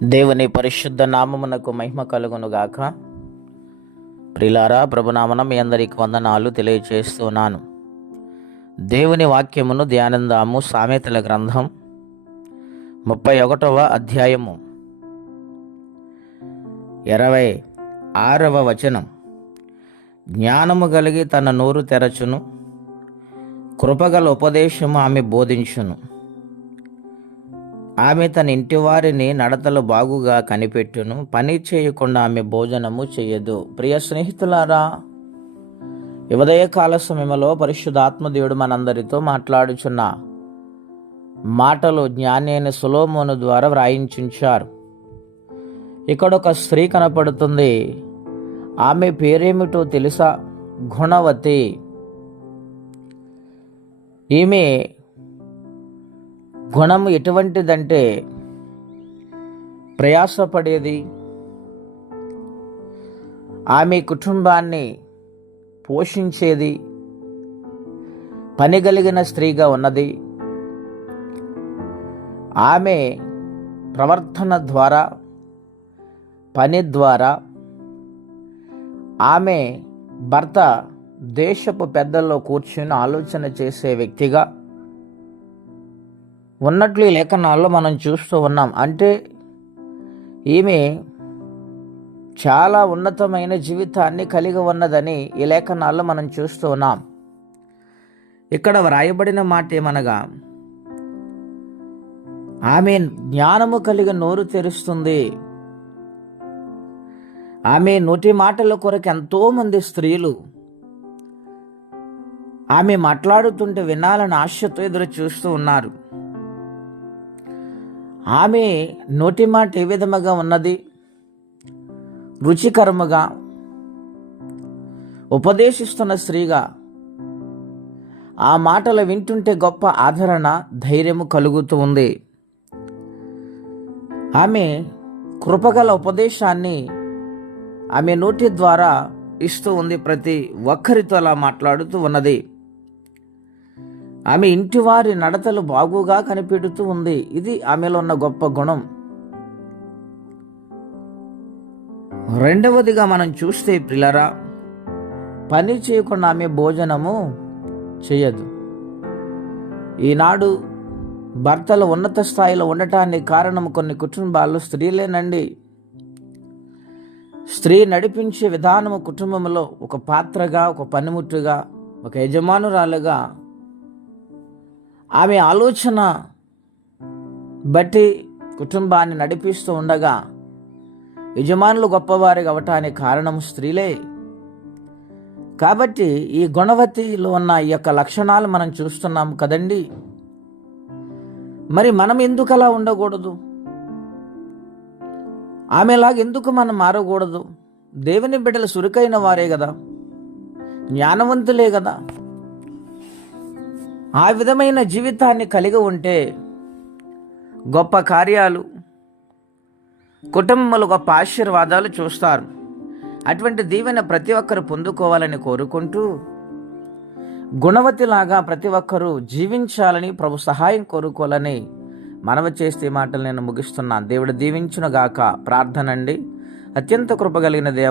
దేవుని పరిశుద్ధ నామమునకు మహిమ కలుగును గాక. ప్రిలారా, ప్రభునామన మీ అందరికి వందనాలు తెలియజేస్తున్నాను. దేవుని వాక్యమును ధ్యానిందాము. సామెతల గ్రంథం 31వ అధ్యాయము 26వ వచనం. జ్ఞానము కలిగి తన నోరు తెరచును, కృపగల ఉపదేశము ఆమె బోధించును. ఆమె తన ఇంటివారిని నడతలు బాగుగా కనిపెట్టును, పని చేయకుండా ఆమె భోజనము చేయదు. ప్రియ స్నేహితులారా, ఉదయకాల సమయంలో పరిశుద్ధాత్మదేవుడు మనందరితో మాట్లాడుచున్న మాటలు జ్ఞాని అయిన సొలొమోను ద్వారా వ్రాయించుంచారు. ఇక్కడ ఒక స్త్రీ కనపడుతుంది. ఆమె పేరేమిటో తెలుసా? గుణవతి. ఈమె గుణం ఎటువంటిదంటే ప్రయాసపడేది, ఆమె కుటుంబాన్ని పోషించేది, పని కలిగిన స్త్రీగా ఉన్నది. ఆమె ప్రవర్తన ద్వారా, పని ద్వారా ఆమె భర్త దేశపు పెద్దల్లో కూర్చుని ఆలోచన చేసే వ్యక్తిగా ఉన్నట్లు ఈ లేఖనాల్లో మనం చూస్తూ ఉన్నాం. అంటే ఈమె చాలా ఉన్నతమైన జీవితాన్ని కలిగి ఉన్నదని ఈ లేఖనాల్లో మనం చూస్తూ ఉన్నాం. ఇక్కడ వ్రాయబడిన మాట ఏమనగా, ఆమె జ్ఞానము కలిగి నోరు తెరుస్తుంది. ఆమె నోటి మాటల కొరకు ఎంతోమంది స్త్రీలు ఆమె మాట్లాడుతుంటే వినాలని ఆశతో ఎదురు చూస్తూ ఉన్నారు. ఆమె నోటి మాట ఏ విధముగా ఉన్నది? రుచికరముగా ఉపదేశిస్తున్న స్త్రీగా. ఆ మాటలు వింటుంటే గొప్ప ఆదరణ, ధైర్యము కలుగుతూ ఉంది. ఆమె కృపగల ఉపదేశాన్ని ఆమె నోటి ద్వారా ఇస్తూ ఉంది. ప్రతి ఒక్కరితో అలా మాట్లాడుతూ ఉన్నది. ఆమె ఇంటి వారి నడతలు బాగుగా కనిపెడుతూ ఉంది. ఇది ఆమెలో ఉన్న గొప్ప గుణం. రెండవదిగా మనం చూస్తే ప్రియులారా, పని చేయకుండా ఆమె భోజనము చేయదు. ఈనాడు భర్తలు ఉన్నత స్థాయిలో ఉండటానికి కారణం కొన్ని కుటుంబాల్లో స్త్రీలేనండి. స్త్రీ నడిపించే విధానము కుటుంబంలో ఒక పాత్రగా, ఒక పనిముట్టుగా, ఒక యజమానురాలుగా ఆమె ఆలోచన బట్టి కుటుంబాన్ని నడిపిస్తూ ఉండగా యజమానులు గొప్పవారిగా అవటానికి కారణం స్త్రీలే. కాబట్టి ఈ గుణవతిలో ఉన్న ఈ యొక్క లక్షణాలు మనం చూస్తున్నాం కదండి. మరి మనం ఎందుకు అలా ఉండకూడదు? ఆమెలాగా ఎందుకు మనం మారకూడదు? దేవుని బిడ్డలు సురుకైన వారే కదా, జ్ఞానవంతులే కదా. ఆ విధమైన జీవితాన్ని కలిగి ఉంటే గొప్ప కార్యాలు, కుటుంబాలు గొప్ప ఆశీర్వాదాలు చూస్తారు. అటువంటి దీవెన ప్రతి ఒక్కరు పొందుకోవాలని కోరుకుంటూ, గుణవతిలాగా ప్రతి ఒక్కరూ జీవించాలని ప్రభు సహాయం కోరుకోవాలని మనవి చేస్తే మాటలు నేను ముగిస్తున్నాను. దేవుడు దీవించును గాక. ప్రార్థన అండి. అత్యంత కృపగలిగిన దేవ